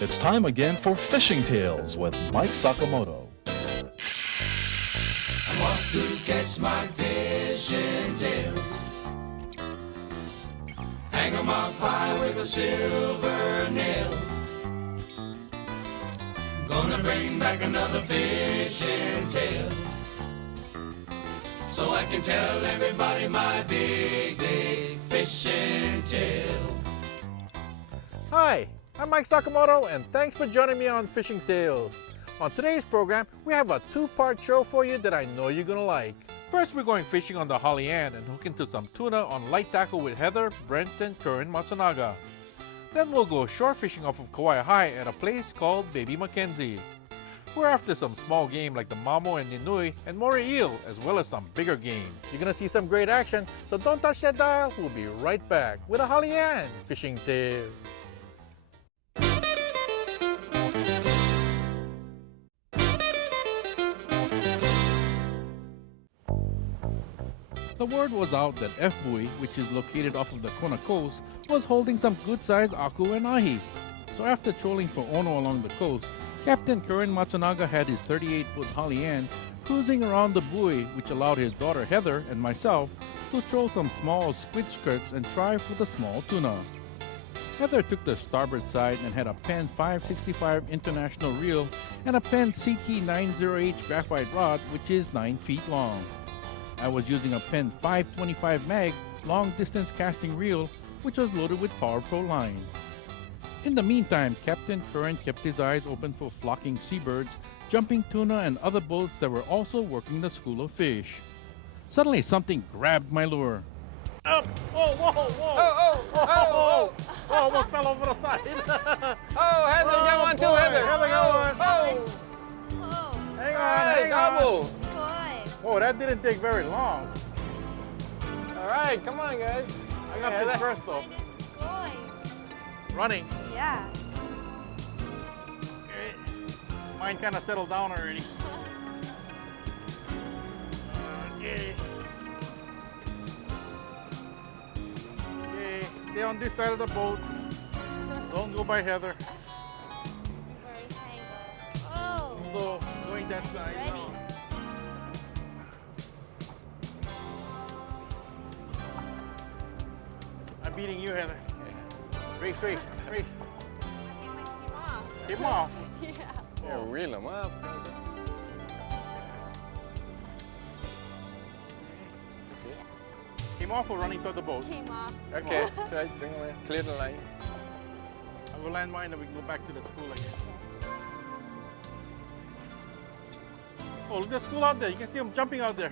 It's time again for Fishing Tales with Mike Sakamoto. I'm off to catch my fishing tails. Hang 'em up high with a silver nail. Gonna bring back another fishing tale, so I can tell everybody my big fishing tale. Hi, I'm Mike Sakamoto, and thanks for joining me on Fishing Tales. On today's program, we have a two-part show for you that I know you're gonna like. First, we're going fishing on the Holian and hooking to some tuna on light tackle with Heather, Brent, and Curran Matsunaga. Then we'll go shore fishing off of Kawaihae at a place called Baby MacKenzie. We're after some small game like the mamo and ninui and moray eel, as well as some bigger game. You're gonna see some great action, so don't touch that dial. We'll be right back with a Holian Fishing Tales. The word was out that F-Buoy, which is located off of the Kona coast, was holding some good-sized aku and ahi. So after trolling for Ono along the coast, Captain Curran Matsunaga had his 38-foot Holian cruising around the buoy, which allowed his daughter Heather and myself to troll some small squid skirts and try for the small tuna. Heather took the starboard side and had a Penn 565 International reel and a Penn CT90H graphite rod, which is 9 feet long. I was using a Penn 525 mag long-distance casting reel, which was loaded with Power Pro line. In the meantime, Captain Curran kept his eyes open for flocking seabirds, jumping tuna, and other boats that were also working the school of fish. Suddenly, something grabbed my lure. Up! Whoa, whoa, whoa! Oh, almost fell over the side. Oh, Heather, get one too, Heather. Heather, get one. Oh, Hang on, hang on. Double. good. Oh, that didn't take very long. All right, come on, guys. I got Heather. this first though. Mine is good. Running. Yeah. Okay. Mine kind of settled down already. Okay. Okay. Stay on this side of the boat. Don't go by Heather. Very tangled. Oh. So going that side. Ready. Now. I'm beating you, Heather. Race, race, race. Keep 'em off. Yeah. Yeah, reel them up. Came off or running toward the boat. Came off. Okay, so bring them in. Clear the line. I will land mine and we can go back to the school again. Oh, look at the school out there. You can see them jumping out there.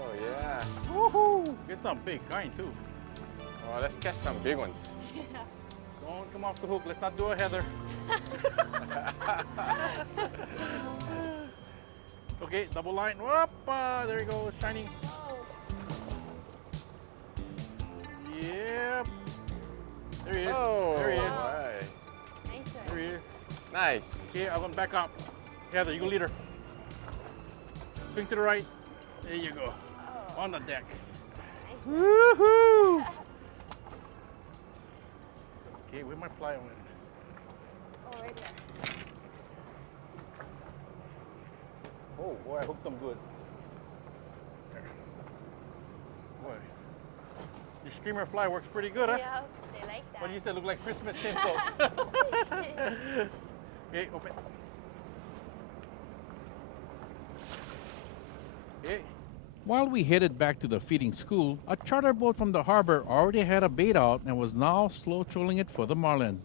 Oh, yeah. Woohoo! Get some big kind too. Oh, let's catch some big ones. Yeah. Don't come off the hook. Let's not do a Heather. Okay, double line. Whoop! There you go, shining. Oh. Yep. There he is. Oh, There he is. all right. Nice one. There he is. Nice. Okay, I'm gonna back up. Heather, you go lead her. Swing to the right. There you go. Oh. On the deck. Nice. Woohoo! Okay, where my ply went? Oh, right there. Oh boy, I hooked them good. Boy, your streamer fly works pretty good, huh? Yeah, they like that. What do you say? Look like Christmas tinsel. Okay, open. Okay. While we headed back to the feeding school, a charter boat from the harbor already had a bait out and was now slow trolling it for the marlin.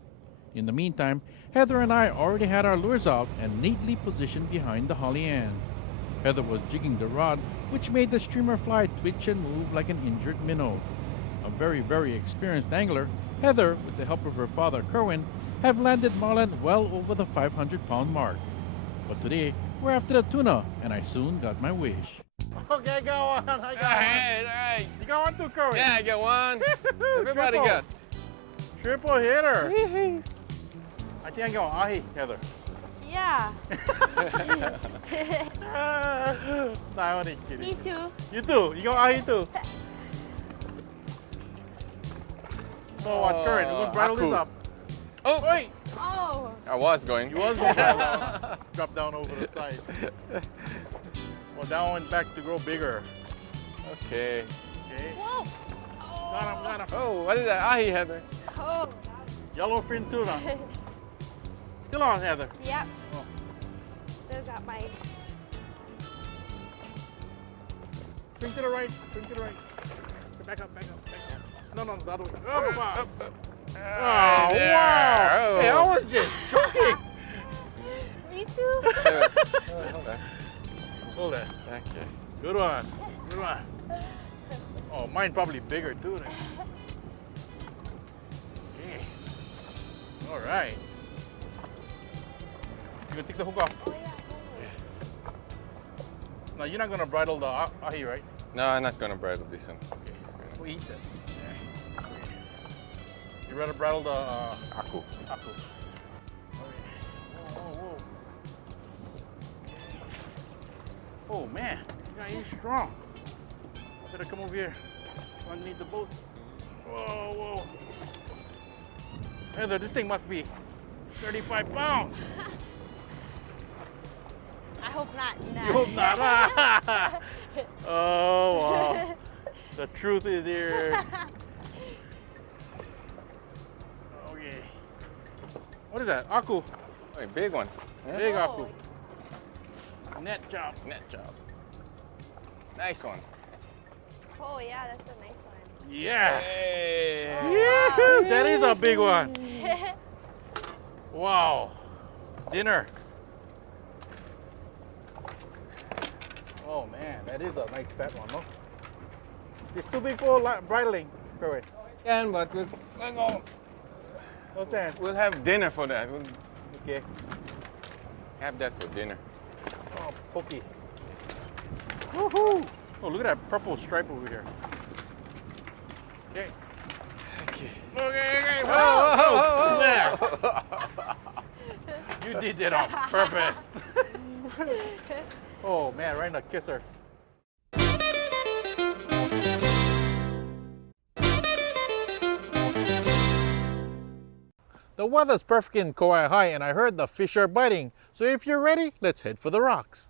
In the meantime, Heather and I already had our lures out and neatly positioned behind the Holian. Heather was jigging the rod, which made the streamer fly twitch and move like an injured minnow. A very, very experienced angler, Heather, with the help of her father Kerwin, have landed marlin well over the 500-pound mark. But today, we're after the tuna, and I soon got my wish. Okay, go on. I got All right, all right. You got one too, Kerwin? Yeah, I get one. Everybody Triple. got. Triple hitter. I think I got ahi, Heather. Yeah. No, I'm only kidding. Me too. You too. You got ahi too. So what, Curran? We're gonna bridle this Aku. up. Oh, Wait. Oh. I was going. You was going to drop down over the side. Well, that one went back to grow bigger. Okay. Okay. Whoa! Got him. Oh, what is that? Ahi, Heather. Oh. Yellowfin tuna. Still on, Heather. Yep. Oh. Still got mine. Swing to the right. Swing to the right. Back up. No, the other way. Oh, wow. Oh, wow. Oh. Hey, I was just joking. Me too. Hold that. Okay. Good one. Oh, mine probably bigger too. Then. Okay. All right. You gonna take the hook off? Oh yeah. Now you're not gonna bridle the ahi, right? No, I'm not gonna bridle this one. Okay. We'll eat that. Yeah. You rather bridle the Aku. aku? Whoa. Oh man, yeah, he's strong. Better come over here underneath the boat. Whoa. Heather, this thing must be 35 pounds. I hope not. You hope not. Oh, wow. The truth is here. Okay. What is that? Aku. Oh, a big one. Big Oh. aku. Net job. Net job. Nice one. Oh yeah, that's a nice one. Yeah. Hey. Yee-hoo, that is a big one. Wow. Dinner. Oh man, that is a nice fat one, no? It's too big for bridling, correct? Can, but we'll go. No sense. We'll have dinner for that. We'll Okay. have that for dinner. Oh, pokey. Woohoo! Oh, look at that purple stripe over here. Okay. Okay. Okay. Whoa. There. You did that on purpose. Oh man, right in the kisser. The weather's perfect in Kawaihae and I heard the fish are biting. So if you're ready, let's head for the rocks.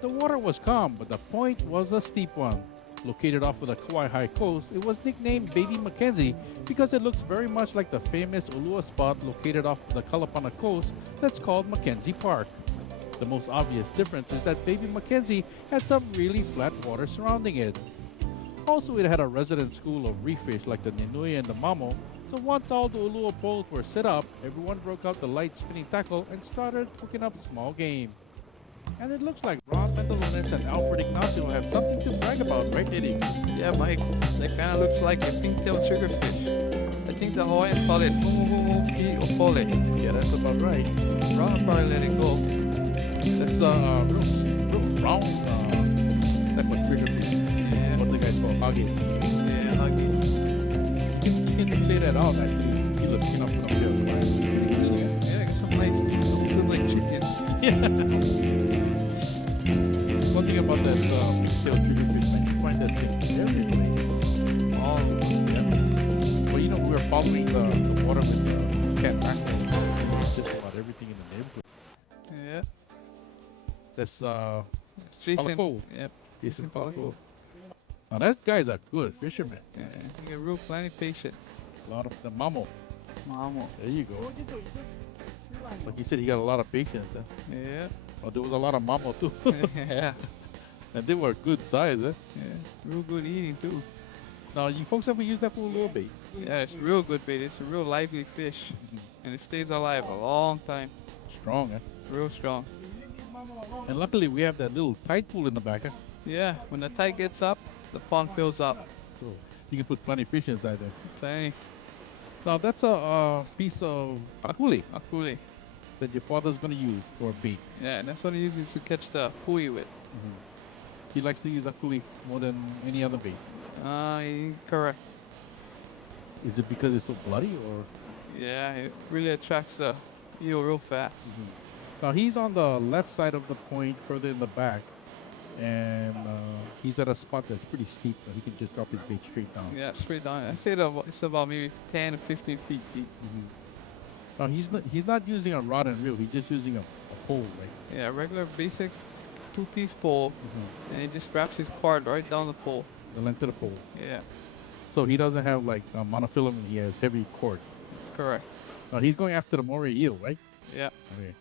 The water was calm, but the point was a steep one. Located off of the Kawaihae coast, it was nicknamed Baby MacKenzie because it looks very much like the famous Ulua spot located off of the Kalapana coast that's called Mackenzie Park. The most obvious difference is that Baby MacKenzie had some really flat water surrounding it. Also, it had a resident school of reef fish like the Ninui and the Mamo, so once all the Ulua poles were set up, everyone broke out the light spinning tackle and started hooking up small game. And it looks like Ron Mentalones and Alfred Ignacio have something to brag about, right, Eddie? Yeah, Mike, that kind of looks like a pink-tailed triggerfish. I think the Hawaiians call it Humuhumuki Opole. Yeah, that's about right. Ron probably let it go. That's real round type of triggerfish. Yeah. What the guys call huggy. Yeah, lucky. You can say that out, actually. You look skin up from the tail, right? Yeah, got some nice, good like chicken. Yeah. One thing about that pink-tailed triggerfish, man, you find that fish everywhere. All well, you know, we were following the water with the cat mackerel. Just about everything in the neighborhood. Yeah. That's Jason. Palako. Yep. Jason Palako. Now that guy's a good fisherman. Yeah, he got real plenty patience. A lot of the mamo. Mamo. There you go. Like you said, he got a lot of patience. Huh? Yeah. Well, there was a lot of mamo too. Yeah. And they were good size. Huh? Yeah. Real good eating too. Now, you folks ever use that for a little bait? Yeah, it's real good bait. It's a real lively fish. And it stays alive a long time. Strong, huh? Real strong. And luckily, we have that little tide pool in the back. Huh? Yeah, when the tide gets up, the pond fills up. So you can put plenty of fish inside there. Plenty. Now, that's a piece of akuli Akuli. that your father's going to use for a bait. Yeah, and that's what he uses to catch the pui with. He likes to use akuli more than any other bait. Correct. Is it because it's so bloody or? Yeah, it really attracts the eel real fast. Now he's on the left side of the point, further in the back, and he's at a spot that's pretty steep. So he can just drop his bait straight down. Yeah, straight down. I say it's about maybe 10 to 15 feet deep. Oh, he's not using a rod and reel. He's just using a pole, right? Yeah, regular basic two-piece pole, Mm-hmm. and he just wraps his cord right down the pole. The length of the pole. Yeah, So he doesn't have like monofilament. He has heavy cord. correct. He's going after the moray eel, right? Yeah. Okay.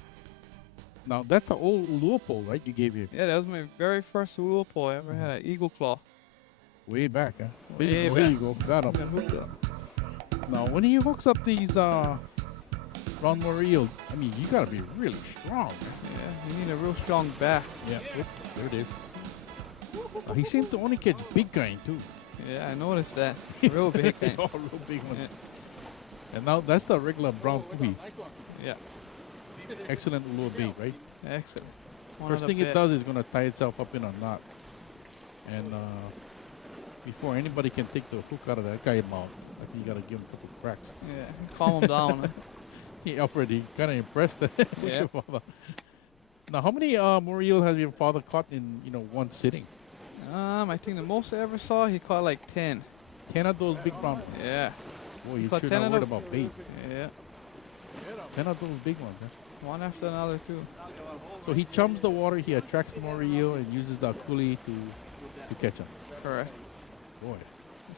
Now that's an old lure pole, right? You gave him Yeah, that was my very first lure pole I ever had, an eagle claw. way back, huh? Way Here back. you go. Got him. Got hooked up. Now when he hooks up these round moray eel, I mean you gotta be really strong. Yeah, you need a real strong back. Yeah. Oop, there it is. He seems to only catch big kind too. Yeah, I noticed that. Real big kind. All real big ones. Yeah. And now that's the regular brown puppy. Yeah, Excellent lure bait, right? excellent. One First of the thing it best. does is gonna tie itself up in a knot. And before anybody can take the hook out of that guy mouth, I think you gotta give him a couple cracks. Yeah, calm him down. Huh? He Alfred, he kinda impressed with Yeah. your father. Now how many moray eel has your father caught in, one sitting? I think the most I ever saw, he caught like 10. 10 of those big brown ones. Yeah, Boy, you caught sure 10 not of worried them. about bait. yeah. 10 of those big ones, huh? One after another too. So he chums the water, he attracts the moray eel and uses the coulis to catch them. Correct. Boy.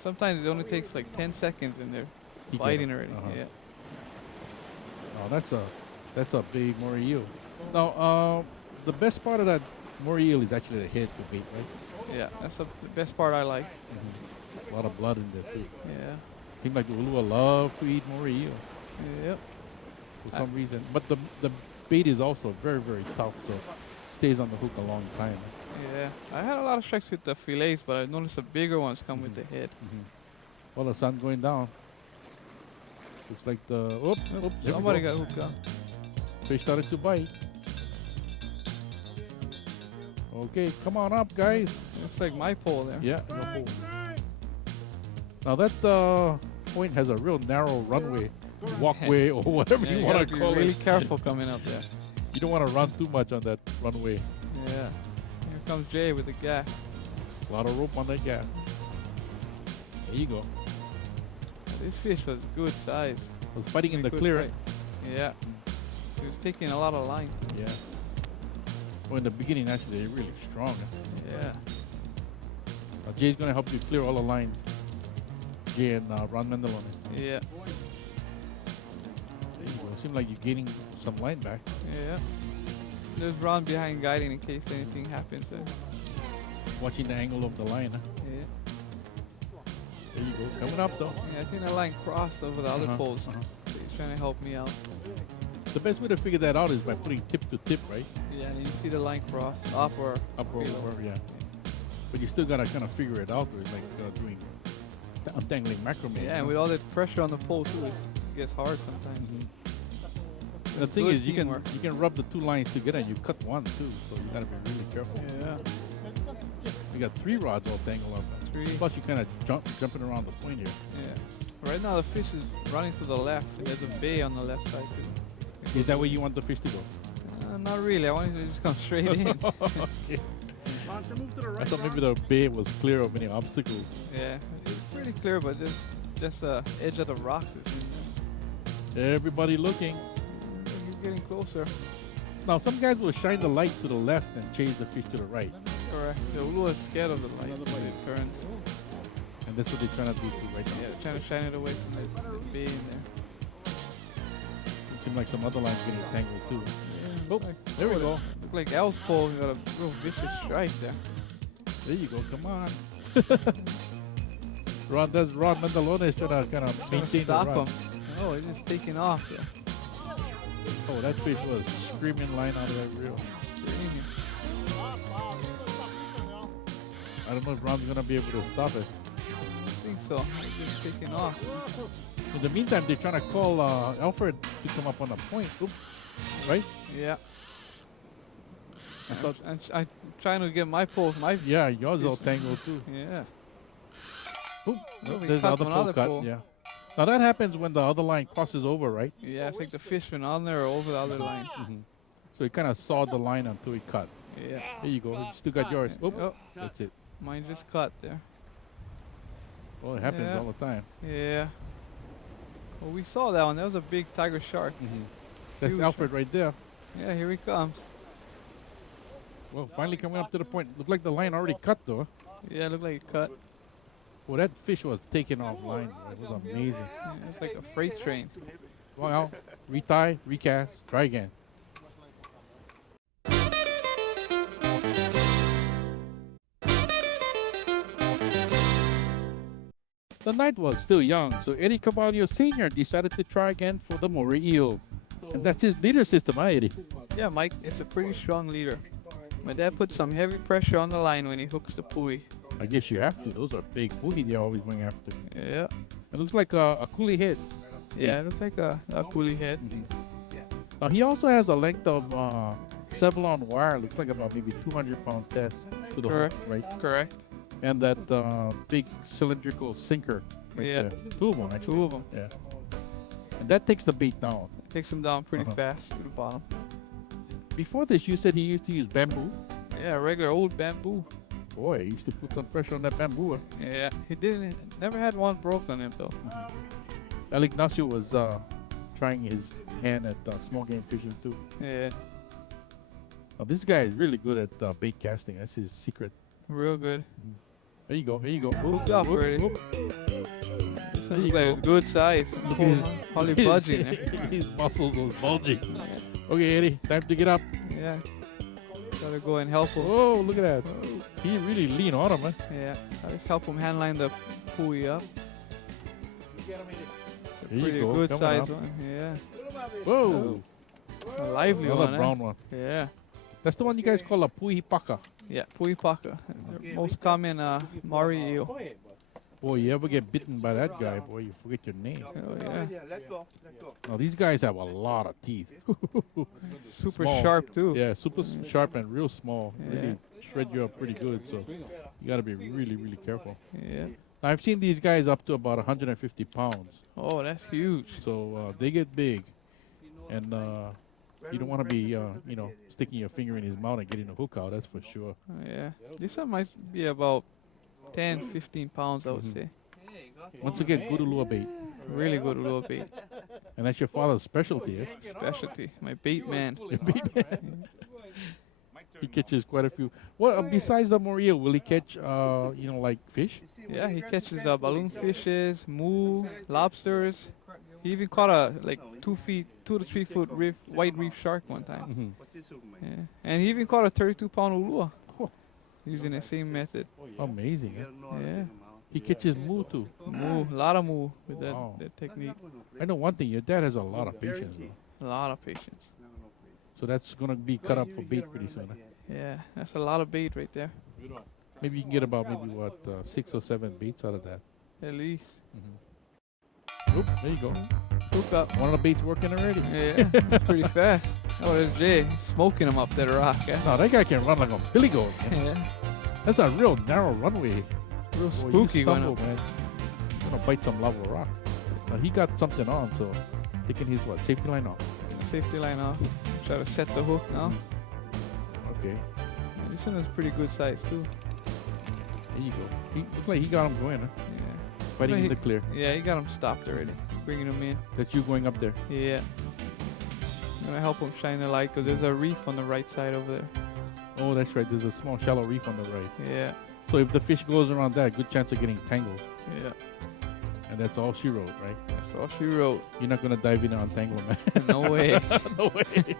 Sometimes it only takes like 10 seconds and they're He get biting 'em. already. Uh-huh. Yeah. Oh, that's a big moray eel. Now, the best part of that moray eel is actually the head for bait, right? Yeah, that's the best part I like. A lot of blood in there too. Yeah. Seems like the Ulua love to eat moray eel Yep. for some reason. But the bait is also very, very tough, so stays on the hook a long time. Yeah. I had a lot of strikes with the fillets, but I noticed the bigger ones come with the head. Well, the sun's going down. Looks like the there we Somebody go. got hooked up. Fish started to bite. Okay, come on up, guys. Looks like my pole there. Yeah, your pole. Now that point has a real narrow runway, walkway, or whatever Yeah, you you want gotta to be call really it. careful coming up there. You don't want to run too much on that runway. Yeah. Here comes Jay with the gas. A lot of rope on that gap. There you go. This fish was good size. Was fighting in the Good clear. fight. Yeah. He was taking a lot of line. Yeah. Well, in the beginning, actually, they're really strong. Yeah. Jay's gonna help you clear all the lines. Jay and Ron Mendelon. Yeah. There you go. It seems like you're gaining some line back. Yeah. There's Ron behind guiding in case anything happens there. Watching the angle of the line. Huh? Yeah. There you go. Coming up though. Yeah, I think the line crossed over the other Uh-huh, poles. uh-huh. So he's trying to help me out. The best way to figure that out is by putting tip to tip, right? Yeah, and you see the line cross up or Up or below. over, yeah. But you still gotta kind of figure it out. It's like doing untangling macrame. Yeah, and with all that pressure on the pole too, it gets hard sometimes. The thing Good is, you teamwork. can rub the two lines together and you cut one too, so you gotta be really careful. Yeah. You got 3 rods all tangled up. 3. Plus, you kind of jumping around the point here. Yeah. Right now the fish is running to the left. And there's a bay on the left side too. Is that where you want the fish to go? Not really. I wanted to just come straight in. Okay. I thought maybe the bay was clear of any obstacles. Yeah, it's pretty clear, but just the edge of the rocks is in there. Everybody looking. He's getting closer. Now, some guys will shine the light to the left and chase the fish to the right. Correct. The Ulu is scared of the light when it turns. And that's what they're trying to do too right now. Yeah, trying to shine it away from the bay in there. It seems like some other lines getting tangled too. Oh, there we go. Look like Al's pole got a real vicious strike there. There you go. Come on. That's Rod Mendelone trying to kind of maintain the Stop run. him. Oh, he's just taking off there. Oh, that fish was screaming line out of that reel. I don't know if Ron's gonna be able to stop it. I think so. He's just taking off. In the meantime, they're trying to call Alfred to come up on the point. Oops. Right? Yeah. I thought, I'm trying to get my poles. yeah, yours all tangled too. Yeah. Oop, Oh, we there's the cut other one pole other cut. pole. Yeah. Now that happens when the other line crosses over, right? Yeah, I think the fish went on there or over the other line. So he kind of sawed the line until he cut. Yeah. There you go. You still got yours. Oop, Oh, that's it. mine just cut there. Well, it happens Yeah. all the time. Yeah. Oh, we saw that one. That was a big tiger shark. That's Huge. Alfred right there. Yeah, here he comes. Well, finally coming up to the point. Looked like the line already cut though. Yeah, looked like he cut. Well, that fish was taken offline. It was amazing. Yeah, it's like a freight train. Well, retie, recast, try again. The night was still young, so Eddie Carvalho Sr. decided to try again for the moray eel. And that's his leader system, huh, Eddie? Yeah, Mike, it's a pretty strong leader. My dad put some heavy pressure on the line when he hooks the pulley. I guess you have to. Those are big pulley they're always going after. Yeah. It looks like a coolie head. Yeah, it looks like a pulley head. Now he also has a length of Sevlon wire. Looks like about maybe 200-pound test to the hook, Correct. right? Correct. And that big cylindrical sinker right Yeah. there. Two of them, actually. Two of them. Yeah. And that takes the bait down. Takes him down pretty Uh-huh. fast to the bottom. Before this, you said he used to use bamboo. Yeah, regular old bamboo. Boy, he used to put some pressure on that bamboo. Yeah, he didn't. Never had one broke on him though. El Ignacio was trying his hand at small game fishing too. Yeah, Now, this guy is really good at bait casting. That's his secret. real good. There you go. There you go. Hooked up already. There Sounds you like go. a good size. Look at his, Holly budging. his muscles was bulging. Okay, Eddie, time to get up. Yeah. Gotta go and help him. Whoa, look at that. He really lean on him, man. Yeah. Gotta just help him handline the pulley up. There Pretty you go. good coming size up. one. Yeah. Whoa. A lively Another one. brown one. Yeah. That's the one you guys call a pui paka. Yeah. Pulley paka. Most common Mari eel. Boy, you ever get bitten by that guy, boy, you forget your name. Oh yeah. Now, these guys have a lot of teeth. Super Small. sharp too. Yeah, super sharp and real small. Yeah. Really shred you up pretty good, so you got to be really, really careful. Yeah. Now, I've seen these guys up to about 150 pounds, Oh, that's huge. so they get big. And you don't want to be, sticking your finger in his mouth and getting the hook out, that's for sure. Yeah. This one might be about 10, 15 pounds, I would say. Once again, good lure bait. Really good lure bait. And that's your father's specialty, eh? Specialty. My bait man. Your bait man. He catches quite a few. Well, besides the moray, will he catch, like fish? Yeah, he catches balloon fishes, moo, lobsters. He even caught a 2 to 3 foot white reef shark one time. Yeah. And he even caught a 32-pound ulua Oh. using the same method. Amazing, eh? Yeah. He catches moo too. Moo, a lot of moo with Wow. that technique. I know one thing, your dad has a lot of patience, though. A lot of patience. So that's going to be cut up for bait pretty soon. Huh? Yeah, that's a lot of bait right there. Maybe you can get about 6 or 7 baits out of that. At least. Oop, there you go. Hook up. One of the baits working already. Yeah, pretty fast. Oh, there's Jay smoking him up that rock. Eh? No, that guy can run like a billy goat. Man. Yeah, That's a real narrow runway. real Boy, you spooky going stumble, up. man. You're going to bite some lava rock. Now, he got something on, so taking his safety line off. Safety line off. Try to set the hook now. Okay, Yeah, this one is pretty good size too. there you go. He looked like he got him going, huh? Yeah. Fighting he- in the clear. Yeah, he got him stopped already. Bringing him in. That's you going up there. Yeah. I'm gonna help him shine the light because there's a reef on the right side over there. Oh, that's right. There's a small shallow reef on the right. Yeah. So if the fish goes around that, good chance of getting tangled. Yeah. And that's all she wrote, right? That's all she wrote. You're not going to dive in and untangle him, man. No way. No way.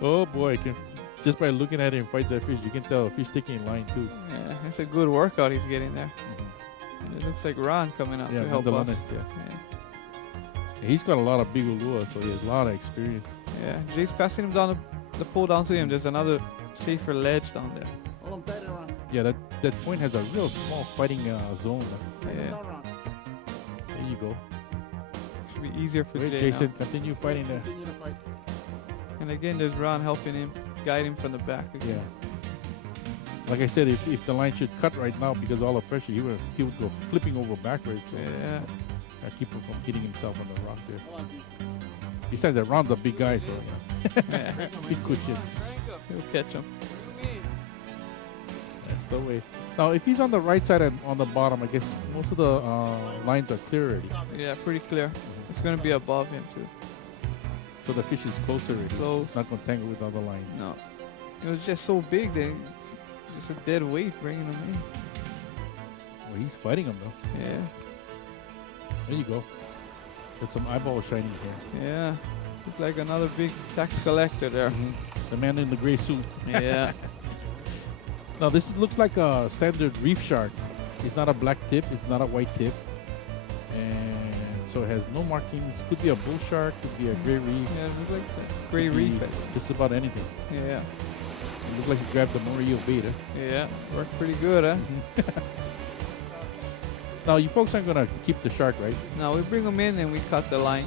Oh, boy. Just by looking at him fight that fish, you can tell a fish taking in line, too. Yeah, it's a good workout he's getting there. It looks like Ron coming up Yeah, to help us. Mandalanes, yeah. Yeah. He's got a lot of big lures, so he has a lot of experience. Yeah. Jay's passing him down the pole down to him. There's another safer ledge down there. Yeah, that point has a real small fighting zone. Yeah. There you go. Should be easier for Wait, Jay Jason, now. continue fighting there. And again, there's Ron helping him, guide him from the back Yeah. again. Like I said, if the line should cut right now because of all the pressure, he would go flipping over backwards. So Yeah. I keep him from hitting himself on the rock there. Besides, that Ron's a big guy, so Yeah. big cushion. He'll catch him. That's the way. Now, if he's on the right side and on the bottom, I guess most of the lines are clear already. Yeah, pretty clear. It's gonna be above him too. So the fish is closer already. Close. Not going to tangle with other lines. No, it was just so big that it's a dead weight bringing him in. Well, he's fighting him though. Yeah, There you go. Got some eyeballs shining here. yeah. Looks like another big tax collector there. The man in the gray suit. Yeah. Now looks like a standard reef shark. It's not a black tip. It's not a white tip. And so it has no markings. Could be a bull shark. Could be a gray reef. Yeah, it looks like a gray could be reef. Just about anything. Yeah, It looked like you grabbed the Morillo bait. yeah. Worked pretty good, huh? Now you folks aren't gonna keep the shark, right? Now we bring them in and we cut the line.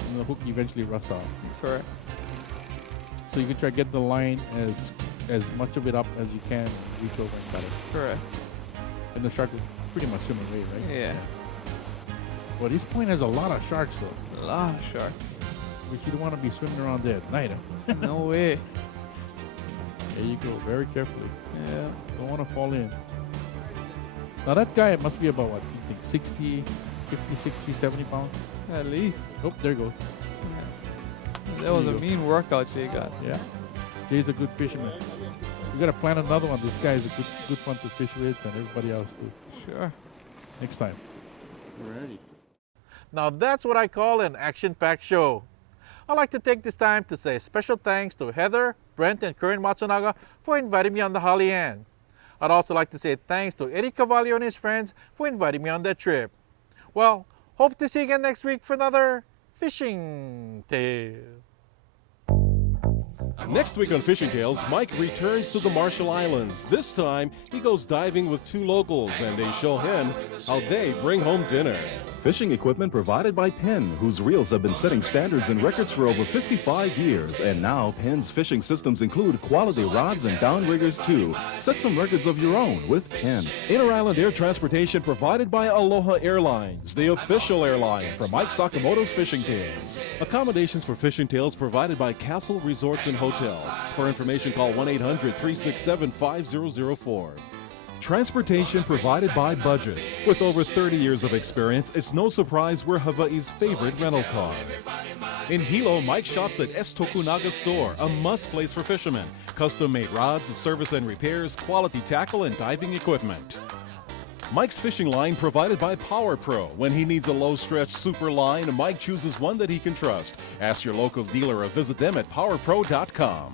And the hook eventually rusts off. Correct. So you can try to get the line as much of it up as you can, reach over and cut it. Correct. And the shark will pretty much swim away, right? Yeah. Well, this point has a lot of sharks though. A lot of sharks. Which you don't want to be swimming around there at night. Huh? No way. There you go, very carefully. Yeah. Don't want to fall in. Now that guy must be about what, you think 60, 50, 60, 70 pounds? At least. Oh, there goes. Yeah. That was There a you go. mean workout Jay got. Yeah. Jay's a good fisherman. We gotta plan another one. This guy is a good one to fish with, and everybody else too. Sure. Next time. Ready. Now that's what I call an action-packed show. I'd like to take this time to say special thanks to Heather, Brent, and Karen Matsunaga for inviting me on the Holly Ann. I'd also like to say thanks to Eddie Carvalho and his friends for inviting me on that trip. Well, hope to see you again next week for another Fishing Tale. Next week on Fishing Tales, Mike returns to the Marshall Islands. This time, he goes diving with two locals, and they show him how they bring home dinner. Fishing equipment provided by Penn, whose reels have been setting standards and records for over 55 years. And now, Penn's fishing systems include quality rods and downriggers too. Set some records of your own with Penn. Inter-island air transportation provided by Aloha Airlines, the official airline for Mike Sakamoto's Fishing Tales. Accommodations for Fishing Tales provided by Castle Resorts and Hotels. For information, call 1-800-367-5004. Transportation provided by Budget. With over 30 years of experience, it's no surprise we're Hawaii's favorite rental car. In Hilo, Mike shops at S. Tokunaga Store, a must place for fishermen. Custom-made rods, service and repairs, quality tackle, and diving equipment. Mike's fishing line provided by Power Pro. When he needs a low-stretch super line, Mike chooses one that he can trust. Ask your local dealer or visit them at powerpro.com.